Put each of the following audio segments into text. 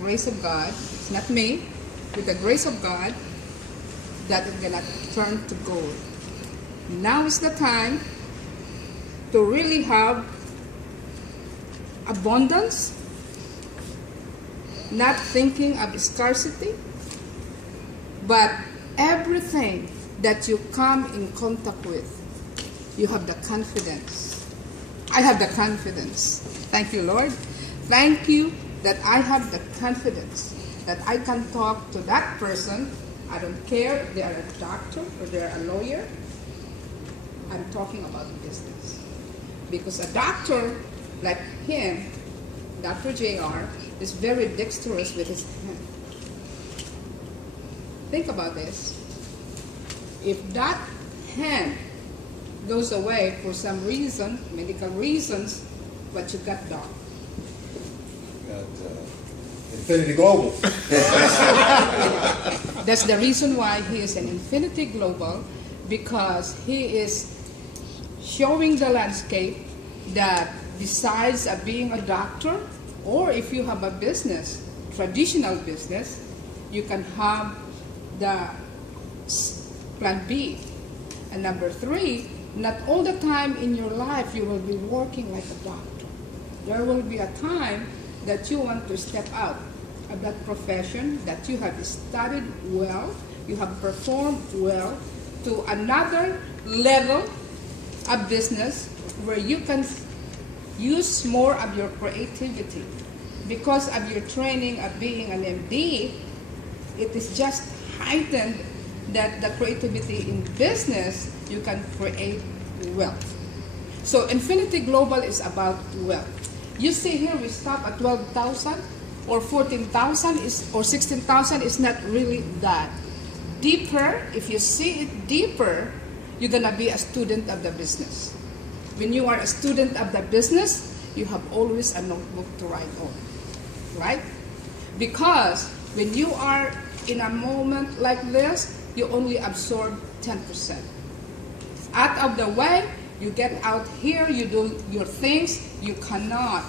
grace of God, it's not me, with the grace of God, that it's gonna turn to gold. Now is the time to really have abundance, not thinking of scarcity, but everything that you come in contact with, you have the confidence. I have the confidence. Thank you, Lord. Thank you that I have the confidence that I can talk to that person. I don't care if they are a doctor or they're a lawyer. I'm talking about business. Because a doctor like him, Dr. JR, is very dexterous with his hand. Think about this. If that hand goes away for some reason, medical reasons, what you got, Doc? Got Enfiniti Global. That's the reason why he is an Enfiniti Global, because he is showing the landscape that besides being a doctor, or if you have a business, traditional business, you can have the plan B. And number 3, not all the time in your life you will be working like a doctor. There will be a time that you want to step out of that profession, that you have studied well, you have performed well, to another level of business where you can use more of your creativity. Because of your training of being an MD, it is just heightened that the creativity in business, you can create wealth. So Enfiniti Global is about wealth. You see here we stop at 12,000 or 14,000 or 16,000 is not really that. Deeper, if you see it deeper, you're gonna be a student of the business. When you are a student of the business, you have always a notebook to write on, right? Because when you are in a moment like this, you only absorb 10%. Out of the way, you get out here, you do your things, you cannot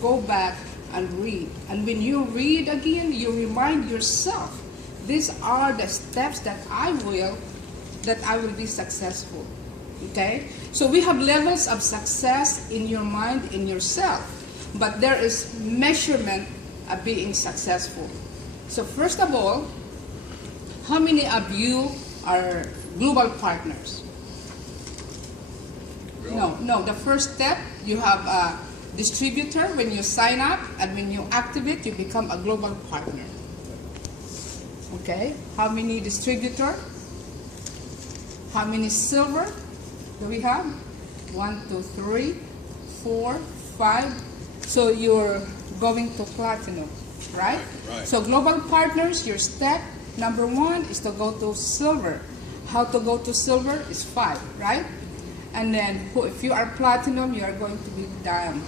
go back and read. And when you read again, you remind yourself, these are the steps that I will be successful. Okay? So we have levels of success in your mind, in yourself, but there is measurement of being successful. So first of all, how many of you are global partners? No, the first step, you have a distributor. When you sign up and when you activate, you become a global partner. Okay, how many distributor? How many silver do we have? 1, 2, 3, 4, 5. So you're going to platinum, right? Right. So global partners, your step number 1 is to go to silver. How to go to silver is 5, right? And then if you are platinum, you are going to be diamond.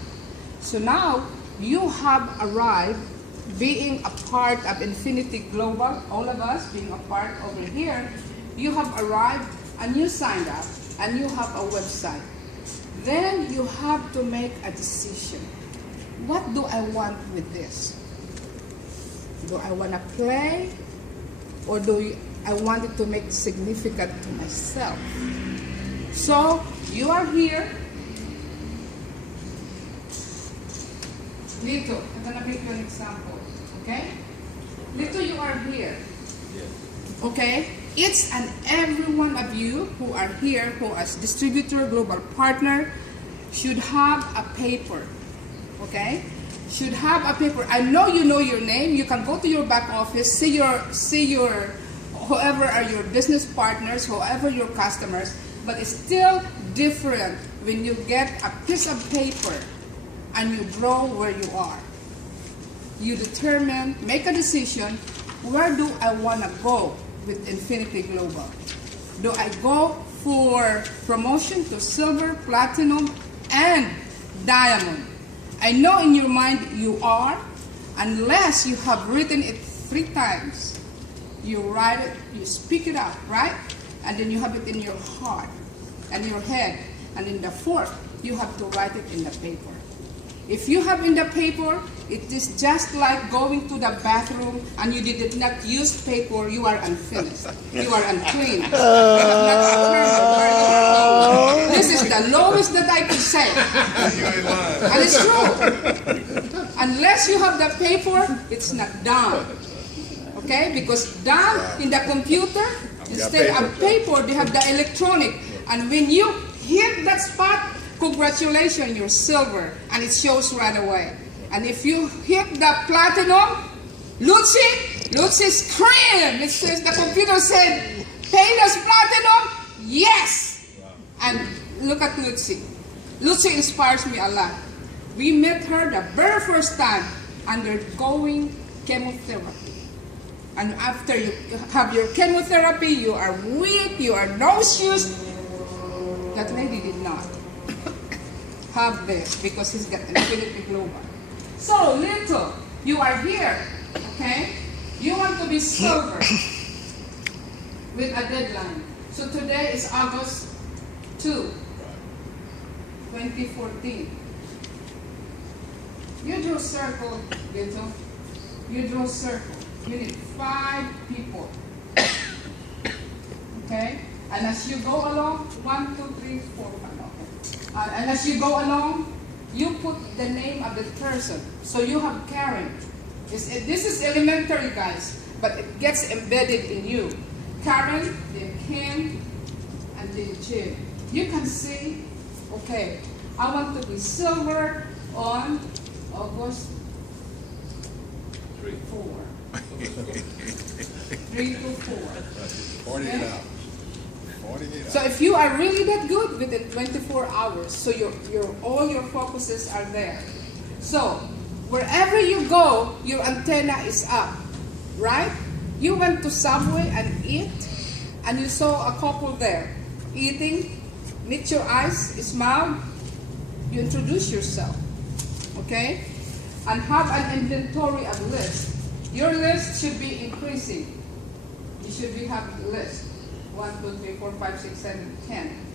So now you have arrived being a part of Enfiniti Global, all of us being a part over here, you have arrived and you signed up and you have a website. Then you have to make a decision. What do I want with this? Do I want to play, or do I want it to make significant to myself? So you are here. Lito, I'm going to give you an example. Okay? Lito, you are here. Okay? Each and every one of you who are here, who as distributor, global partner, should have a paper. Okay? Should have a paper. I know you know your name. You can go to your back office, see your whoever are your business partners, whoever your customers, but it's still different when you get a piece of paper and you draw where you are. You determine, make a decision, where do I want to go with Enfiniti Global? Do I go for promotion to silver, platinum, and diamond? I know in your mind you are, unless you have written it 3 times. You write it, you speak it out, right? And then you have it in your heart and your head. And in the 4th, you have to write it in the paper. If you have in the paper, it is just like going to the bathroom and you did not use paper, you are unfinished. You are unclean. You have not scrubbed where you are going. This is the lowest that I could say. And it's true. Unless you have the paper, it's not done. Okay? Because done in the computer, instead of paper, they have the electronic. And when you hit that spot, congratulations, you're silver. And it shows right away. And if you hit the platinum, Lucy screamed. It says the computer said, pay us platinum? Yes. Wow. And look at Lucy. Lucy inspires me a lot. We met her the very first time undergoing chemotherapy. And after you have your chemotherapy, you are weak, you are nauseous. That lady did not have this because he's got Enfiniti Global. So, little, you are here, okay? You want to be silver with a deadline. So today is August 2, 2014. You draw a circle, little. You draw a circle. You need 5 people. Okay? And as you go along, 1, 2, 3, 4, 5. And as you go along, you put the name of the person. So you have Karen. This is elementary, guys, but it gets embedded in you. Karen, then Kim, and then Jim. You can see, okay, I want to be silver on August 4. 3 to 4. 48 Okay? hours. 48 So if you are really that good within 24 hours, so all your focuses are there. So wherever you go, your antenna is up, right? You went to Subway and eat, and you saw a couple there eating, meet your eyes, smile, you introduce yourself, okay? And have an inventory of list. Your list should be increasing. You should have a list. 1, 2, 3, 4, 5, 6, 7, 10.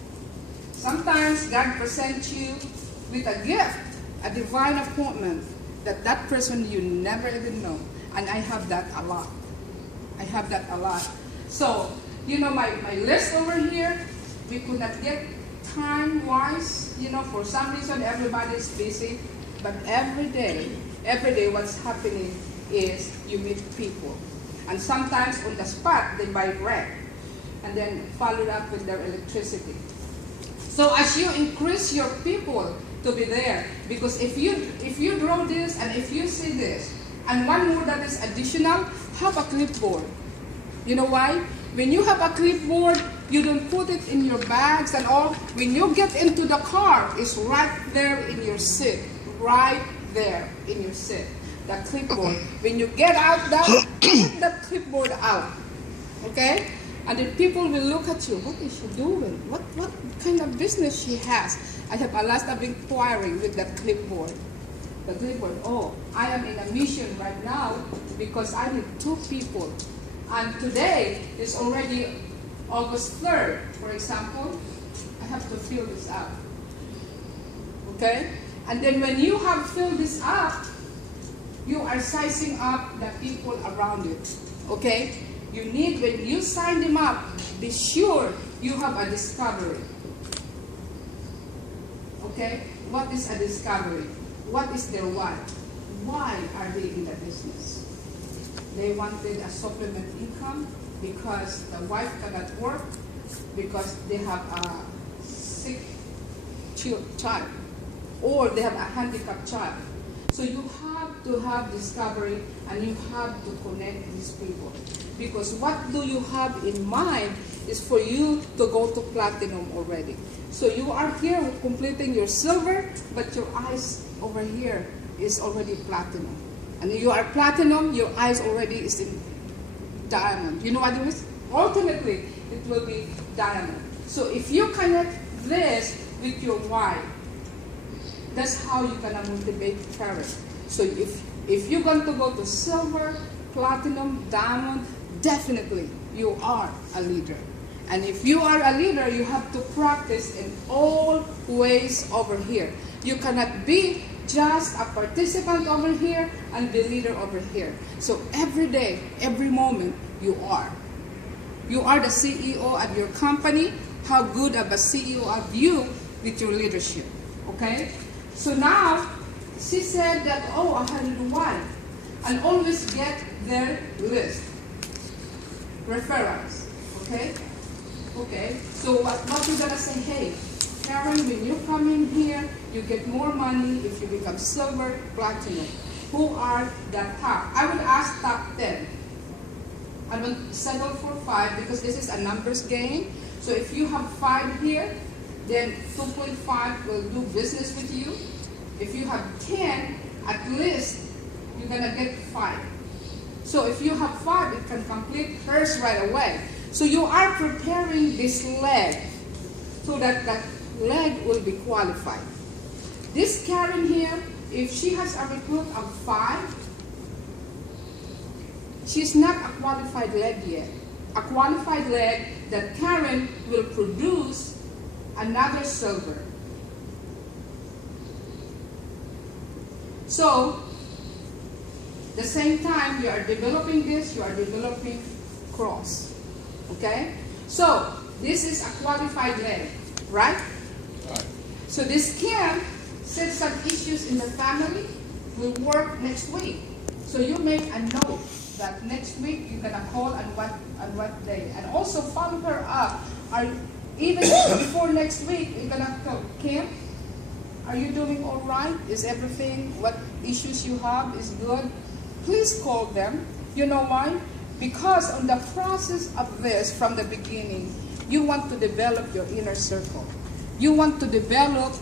Sometimes God presents you with a gift, a divine appointment, that person you never even know. And I have that a lot. I have that a lot. So, you know, my list over here, we could not get time-wise. You know, for some reason, everybody's busy. But every day what's happening is you meet people. And sometimes on the spot, they buy bread. And then followed up with their electricity. So as you increase your people to be there, because if you draw this and if you see this, and one more that is additional, have a clipboard. You know why? When you have a clipboard, you don't put it in your bags and all. When you get into the car, it's right there in your seat. Right there in your seat. The clipboard. When you get out, get the clipboard out. Okay? And then people will look at you. What is she doing? What kind of business she has? I have a lot of inquiry with that clipboard. The clipboard. Oh, I am in a mission right now because I need 2 people. And today is already August 3rd, for example. I have to fill this up. Okay? And then when you have filled this up, you are sizing up the people around you. Okay? You need, when you sign them up, be sure you have a discovery. Okay? What is a discovery? What is their why? Why are they in the business? They wanted a supplement income because the wife cannot work, because they have a sick child, or they have a handicapped child. So you have to have discovery and you have to connect these people. Because what do you have in mind is for you to go to platinum already. So you are here completing your silver, but your eyes over here is already platinum. And you are platinum, your eyes already is in diamond. You know what it is? Ultimately, it will be diamond. So if you connect this with your why, that's how you can motivate parents. So if you're going to go to silver, platinum, diamond, definitely you are a leader. And if you are a leader, you have to practice in all ways over here. You cannot be just a participant over here and the leader over here. So every day, every moment, you are. You are the CEO of your company. How good of a CEO of you with your leadership, okay? So now, she said that, oh, 101, and always get their list, referrals, okay? Okay, so what you're gonna say, hey, Karen, when you come in here, you get more money if you become silver, platinum. Who are the top? I would ask top 10. I don't settle for 5 because this is a numbers game. So if you have 5 here, then 2.5 will do business with you. If you have 10, at least you're gonna get 5. So if you have 5, it can complete hers right away. So you are preparing this leg so that that leg will be qualified. This Karen here, if she has a recruit of 5, she's not a qualified leg yet. A qualified leg that Karen will produce another silver. So, the same time you are developing this, you are developing cross. Okay? So, this is a qualified leg, right? Right. So this Kim said some issues in the family will work next week. So you make a note that next week you're gonna call on what day, and also follow her up. Even before next week, you're gonna call Kim. Are you doing all right? Is everything? What issues you have is good? Please call them. You know why? Because on the process of this from the beginning, you want to develop your inner circle. You want to develop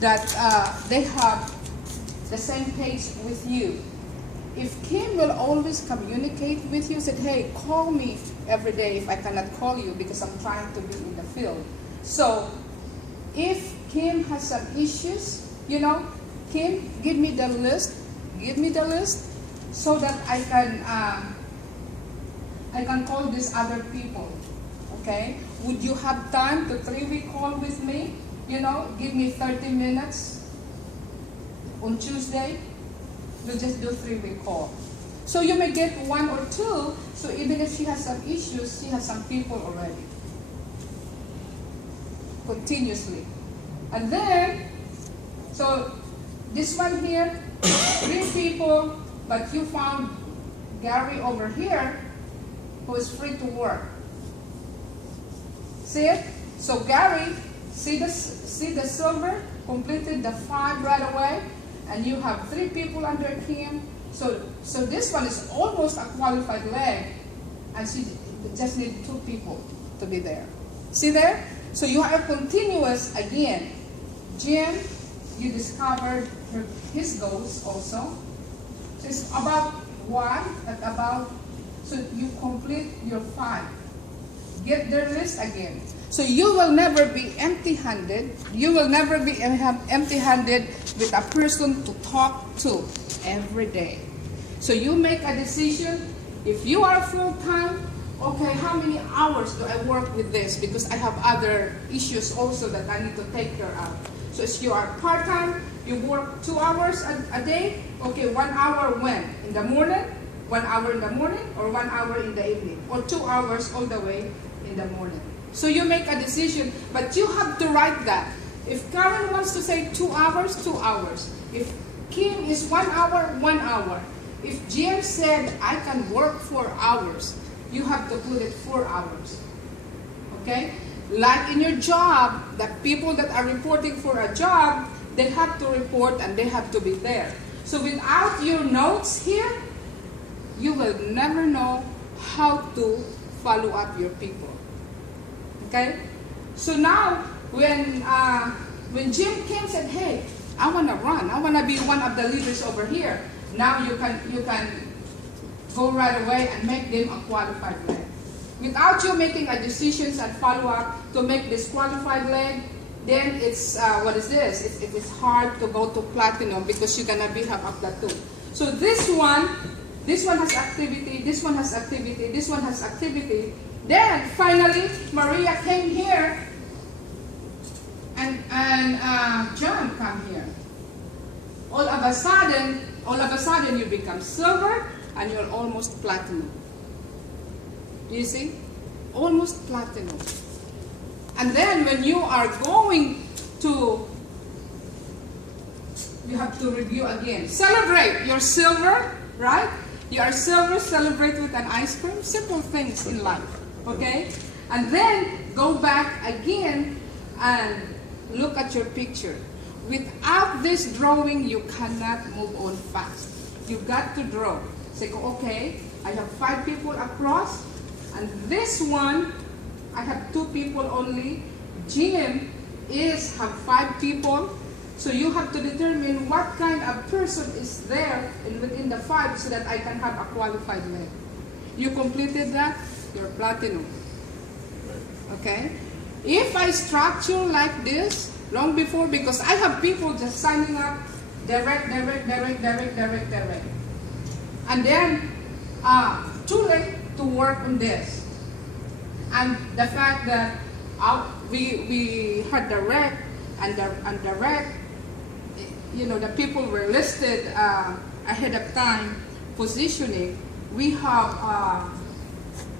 that they have the same pace with you. If Kim will always communicate with you, said, hey, call me every day if I cannot call you because I'm trying to be in the field. So if Kim has some issues, you know, Kim, give me the list so that I can call these other people, okay? Would you have time to 3-week call with me? You know, give me 30 minutes on Tuesday. We'll just do 3-week call. So you may get 1 or 2, so even if she has some issues, she has some people already. Continuously. And then, so this one here, 3 people, but you found Gary over here who is free to work. See it? So Gary, see the silver, completed the 5 right away, and you have 3 people under him. So this one is almost a qualified leg, and she just needs 2 people to be there. See there? So you are continuous again. Jim, you discovered his goals also. So it's about 1, so you complete your 5. Get their list again. So you will never be empty-handed. You will never be empty-handed with a person to talk to every day. So you make a decision. If you are full-time, okay, how many hours do I work with this? Because I have other issues also that I need to take care of. So if you are part-time, you work 2 hours a day. Okay, 1 hour when? In the morning? 1 hour in the morning, or 1 hour in the evening, or 2 hours all the way in the morning. So you make a decision, but you have to write that. If Karen wants to say 2 hours, 2 hours. If Kim is 1 hour, 1 hour. If Jim said, I can work 4 hours, you have to put it 4 hours. Okay? Like in your job, the people that are reporting for a job, they have to report and they have to be there. So without your notes here, you will never know how to follow up your people. Okay? So now, when Jim came and said, hey, I want to run. I want to be one of the leaders over here. Now you can go right away and make them a qualified leg. Without you making a decisions and follow up to make this qualified leg, then it's, what is this? It's hard to go to platinum because you're going to have up that too. So this one has activity, this one has activity, this one has activity. Then finally, Maria came here and John come here. all of a sudden you become silver and you're almost platinum. Do you see? Almost platinum. And then when you are going to, you have to review again. Celebrate your silver, right? You are silver, celebrate with an ice cream. Simple things in life, okay? And then go back again and look at your picture. Without this drawing, you cannot move on fast. You've got to draw. Say, okay, I have 5 people across, and this one, I have 2 people only. Jim have 5 people. So you have to determine what kind of person is there within the 5 so that I can have a qualified level. You completed that, you're platinum. Okay? If I structure like this, long before, because I have people just signing up, direct. And then, too late to work on this. And the fact that we had direct, and direct, you know, the people were listed ahead of time positioning, we have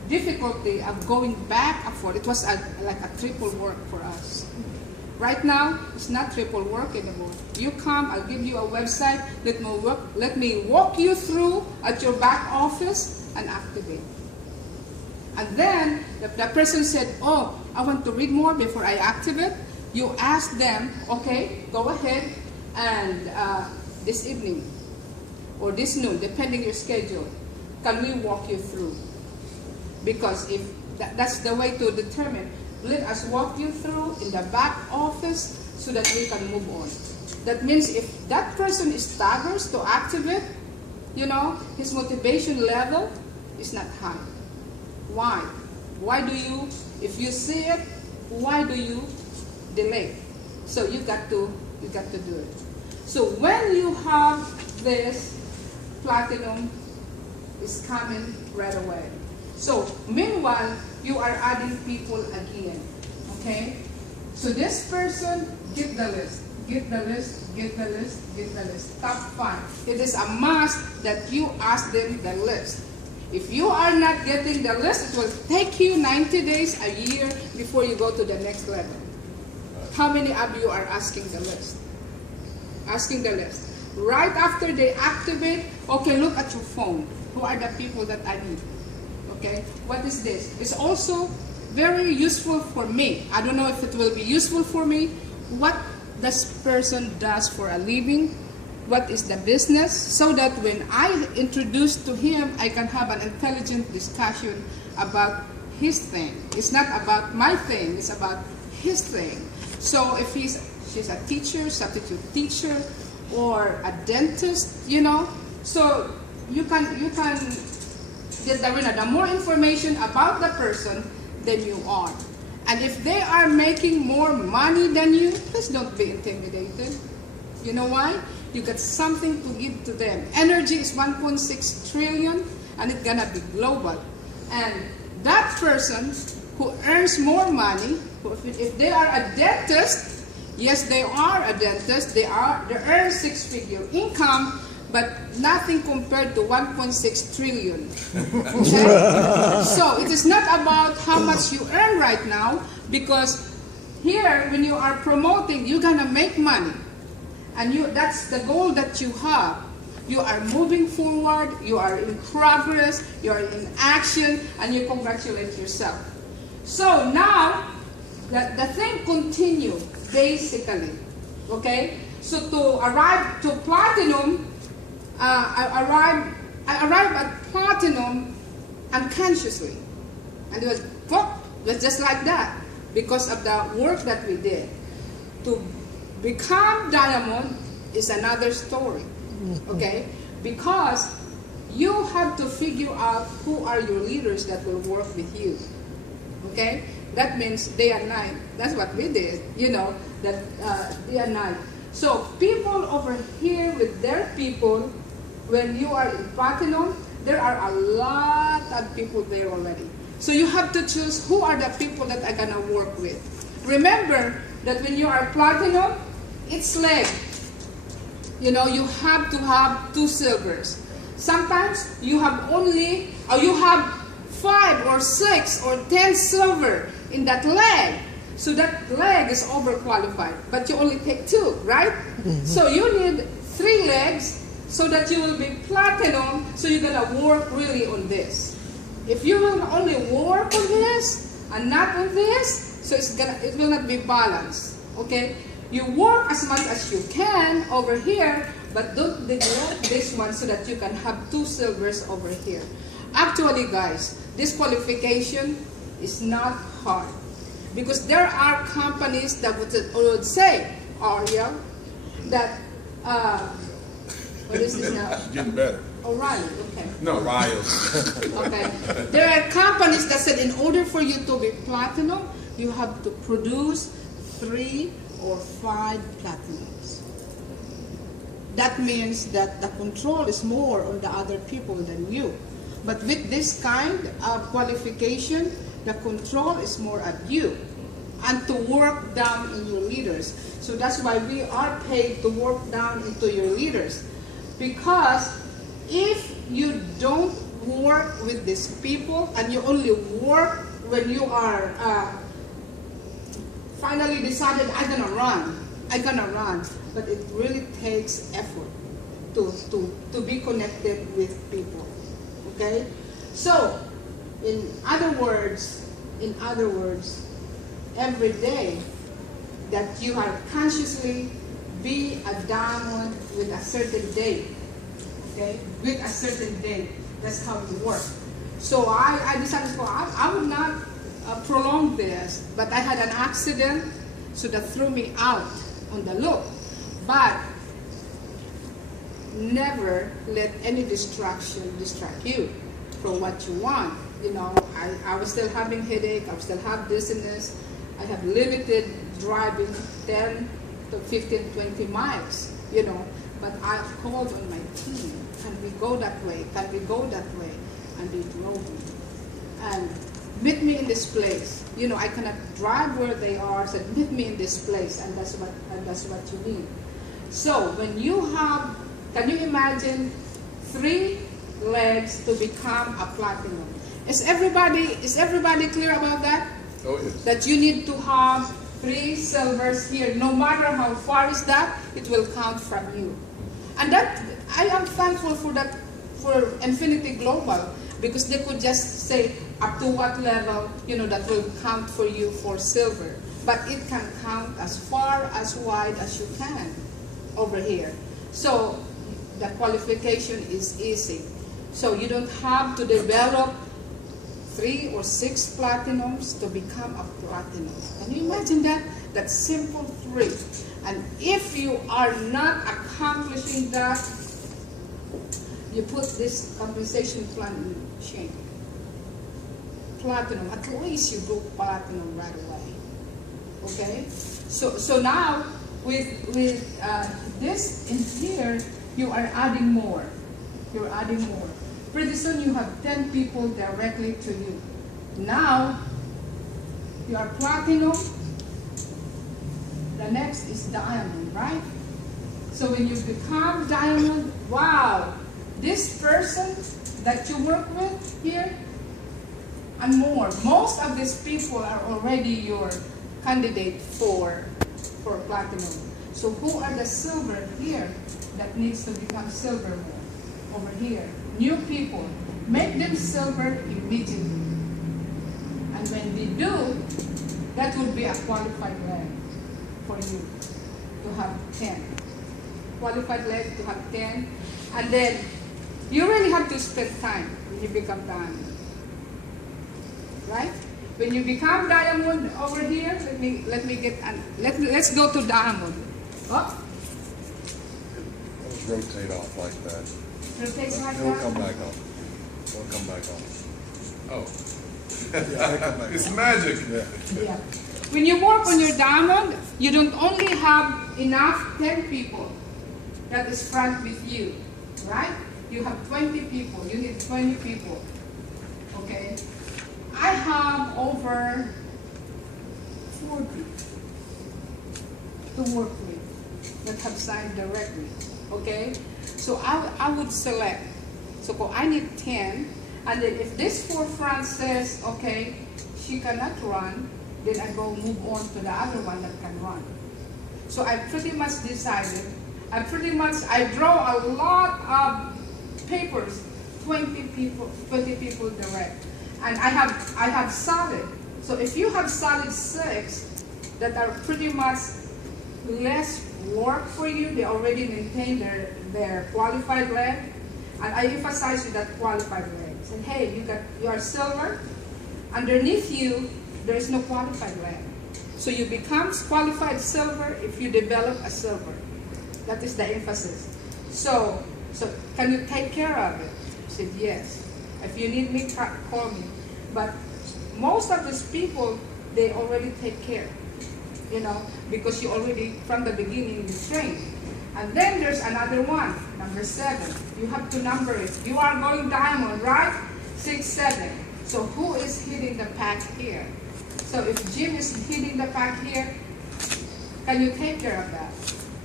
difficulty of going back and forth. It was like a triple work for us. Right now, it's not triple work anymore. You come, I'll give you a website, let me walk you through at your back office and activate. And then the person said, oh, I want to read more before I activate. You ask them, okay, go ahead, and this evening or this noon, depending your schedule, can we walk you through? Because if that's the way to determine, let us walk you through in the back office so that we can move on. That means if that person is staggers to activate, you know, his motivation level is not high. Why? Why do you, if you see it, why do you delay? So you got to do it. So when you have this, platinum is coming right away. So meanwhile, you are adding people again. Okay? So this person, get the list. Get the list, get the list, get the list. Top 5. It is a must that you ask them the list. If you are not getting the list, it will take you 90 days, a year, before you go to the next level. How many of you are asking the list? Asking the list. Right after they activate, okay, look at your phone. Who are the people that I need? Okay, what is this? It's also very useful for me. I don't know if it will be useful for me. What this person does for a living, what is the business, so that when I introduce to him, I can have an intelligent discussion about his thing. It's not about my thing, it's about his thing. So if she's a teacher, substitute teacher, or a dentist, you know, so you can get the more information about the person than you are. And if they are making more money than you, please don't be intimidated. You know why? You got something to give to them. Energy is 1.6 trillion, and it's gonna be global. And that person who earns more money, if they are a dentist, yes, they are a dentist, they earn 6-figure income, but nothing compared to 1.6 trillion. Okay? So it is not about how much you earn right now, because here, when you are promoting, you're gonna make money. And that's the goal that you have. You are moving forward, you are in progress, you are in action, and you congratulate yourself. So now, the thing continues, basically. Okay? So to arrive to platinum, I arrived at platinum unconsciously. And it was just like that, because of the work that we did. To become diamond is another story, okay? Because you have to figure out who are your leaders that will work with you, okay? That means day and night. That's what we did, you know, that day and night. So people over here with their people, when you are in platinum, there are a lot of people there already. So you have to choose who are the people that are gonna work with. Remember that when you are platinum, it's leg. you have to have 2 silvers. Sometimes you have only, or you have 5 or 6 or 10 silver in that leg. So that leg is overqualified, but you only take 2, right? So you need 3 legs so that you will be platinum, so you're going to work really on this. If you will only work on this and not on this, so it will not be balanced, okay? You work as much as you can over here, but don't neglect this one so that you can have 2 silvers over here. Actually, guys, this qualification is not hard, because there are companies that would say, Ariel, that, what is this now? Getting better. O'Reilly, okay. No, Riles. Okay. There are companies that said in order for you to be platinum, you have to produce 3 or 5 platinums. That means that the control is more on the other people than you. But with this kind of qualification, the control is more at you and to work down in your leaders. So that's why we are paid to work down into your leaders. Because if you don't work with these people and you only work when you are finally decided, I'm gonna run, but it really takes effort to be connected with people. Okay? So, in other words, every day that you are consciously be a diamond with a certain date. Okay? With a certain date. That's how you work. So I decided, I would not prolong this, but I had an accident, so that threw me out on the loop. But never let any distraction distract you from what you want. I was still having headache, I still have dizziness, I have limited driving 10 to 15, 20 miles, but I called on my team, can we go that way, can we go that way? And they drove me. And meet me in this place. I cannot drive where they are, so meet me in this place, and that's what you need. So when you have, can you imagine 3 legs to become a platinum? Is everybody clear about that? Oh, yes. That you need to have 3 silvers here. No matter how far is that, it will count from you. And that, I am thankful for that, for Enfiniti Global, because they could just say up to what level, that will count for you for silver. But it can count as far, as wide as you can over here. So the qualification is easy. So you don't have to develop 3 or 6 platinums to become a platinum. Can you imagine that? That simple 3. And if you are not accomplishing that, you put this compensation plan in change. Platinum, at least you go platinum right away. Okay? So now, with this in here, you are adding more. You're adding more. Pretty soon you have 10 people directly to you. Now, you are platinum. The next is diamond, right? So when you become diamond, wow, this person that you work with here, and more, most of these people are already your candidate for platinum. So who are the silver here that needs to become silver more? Over here, new people, make them silver immediately. And when they do, that will be a qualified leg for you to have 10. Qualified leg to have 10. And then you really have to spend time when you become diamond. Right? When you become diamond over here, let's go to diamond. Oh. Let's rotate off like that. Rotate like It'll that. come back on. It'll come back on. Oh. Yeah, come back. It's magic. Yeah. When you work on your diamond, you don't only have enough 10 people that is front with you, right? You have 20 people. You need 20 people. Okay? I have over 40 to work with that have signed directly. Okay? So I would select. So I need 10. And then if this forefront says, okay, she cannot run, then I go move on to the other one that can run. So I pretty much decided, I draw a lot of papers, 20 people direct. And I have solid. So if you have solid 6 that are pretty much less work for you, they already maintain their qualified leg. And I emphasize with that qualified leg. Say, hey, you are silver. Underneath you, there is no qualified leg. So you become qualified silver if you develop a silver. That is the emphasis. So can you take care of it? I said, yes. If you need me, call me. But most of these people, they already take care, because you already, from the beginning, you train. And then there's another one, number 7. You have to number it. You are going diamond, right? 6, 7. So who is hitting the pack here? So if Jim is hitting the pack here, can you take care of that?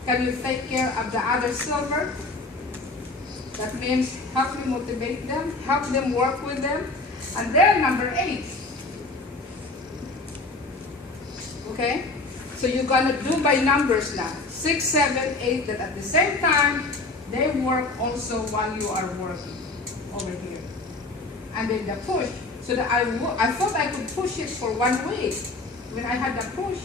Can you take care of the other silver? That means help me motivate them, help them work with them. And then number 8. Okay? So you're gonna do by numbers now. 6, 7, 8, that at the same time, they work also while you are working over here. And then the push. So that I thought I could push it for 1 week. When I had the push,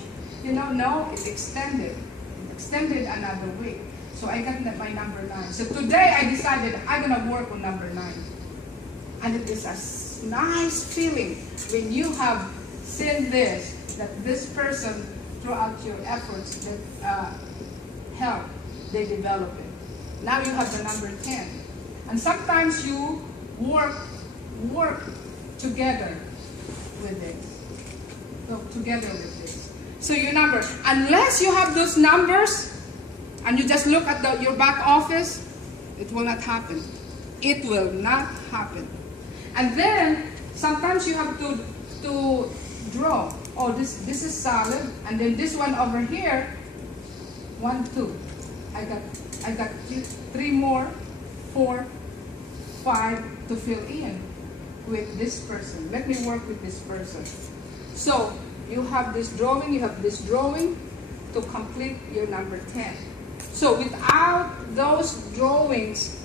no, it extended. It extended another week. So I got my number 9. So today I decided I'm gonna work on number 9. And it is a nice feeling when you have seen this, that this person, throughout your efforts, that help, they develop it. Now you have the number 10. And sometimes you work together with this. So together with this. So your number, unless you have those numbers and you just look at your back office, it will not happen. It will not happen. And then sometimes you have to draw. Oh, this is solid, and then this one over here, 1, 2. I got 3 more, 4, 5 to fill in with this person. Let me work with this person. So you have this drawing to complete your number 10. So without those drawings,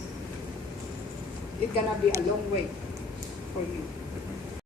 it's gonna be a long way for you.